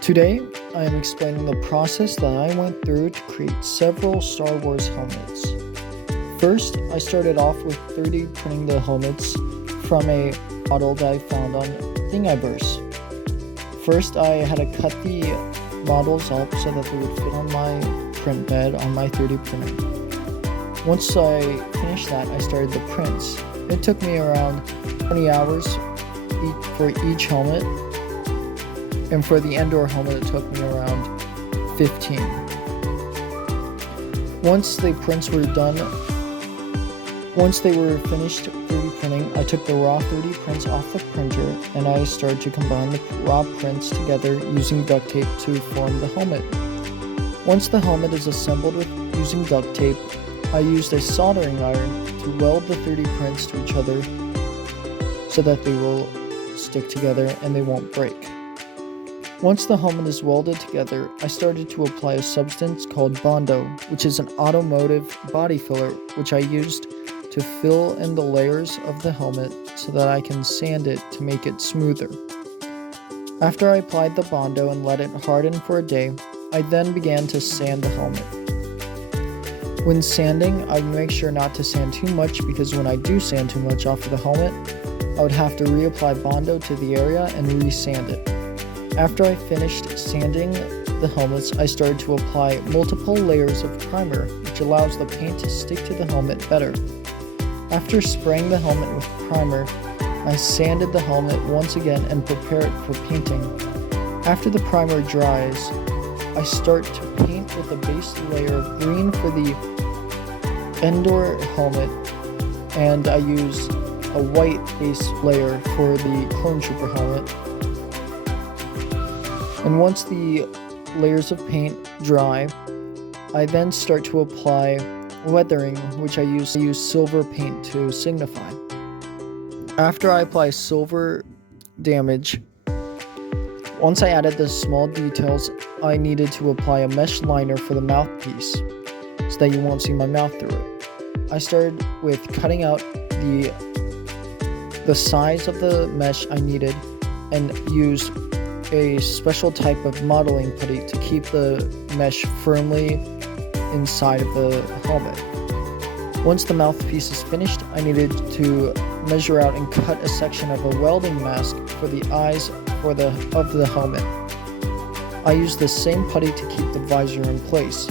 Today, I am explaining the process that I went through to create several Star Wars helmets. First, I started off with 3D printing the helmets from a model that I found on Thingiverse. First, I had to cut the models up so that they would fit on my print bed on my 3D printer. Once I finished that, I started the prints. It took me around 20 hours for each helmet, and for the Endor helmet it took me around 15. Once the prints were done, once they were finished 3D printing, I took the raw 3D prints off the printer and I started to combine the raw prints together using duct tape to form the helmet. Once the helmet is assembled using duct tape, I used a soldering iron to weld the 3D prints to each other so that they will stick together and they won't break. Once the helmet is welded together, I started to apply a substance called Bondo, which is an automotive body filler which I used to fill in the layers of the helmet so that I can sand it to make it smoother. After I applied the Bondo and let it harden for a day, I then began to sand the helmet. When sanding, I would make sure not to sand too much because when I do sand too much off of the helmet, I would have to reapply Bondo to the area and re-sand it. After I finished sanding the helmets, I started to apply multiple layers of primer, which allows the paint to stick to the helmet better. After spraying the helmet with primer, I sanded the helmet once again and prepare it for painting. After the primer dries, I start to paint with a base layer of green for the Endor helmet, and I use a white base layer for the Clone Trooper helmet. And once the layers of paint dry, I then start to apply weathering, which I use silver paint to signify. After I apply silver damage, once I added the small details, I needed to apply a mesh liner for the mouthpiece so that you won't see my mouth through it. I started with cutting out the size of the mesh I needed and used a special type of modeling putty to keep the mesh firmly inside of the helmet. Once the mouthpiece is finished, I needed to measure out and cut a section of a welding mask for the eyes of the helmet. I used the same putty to keep the visor in place.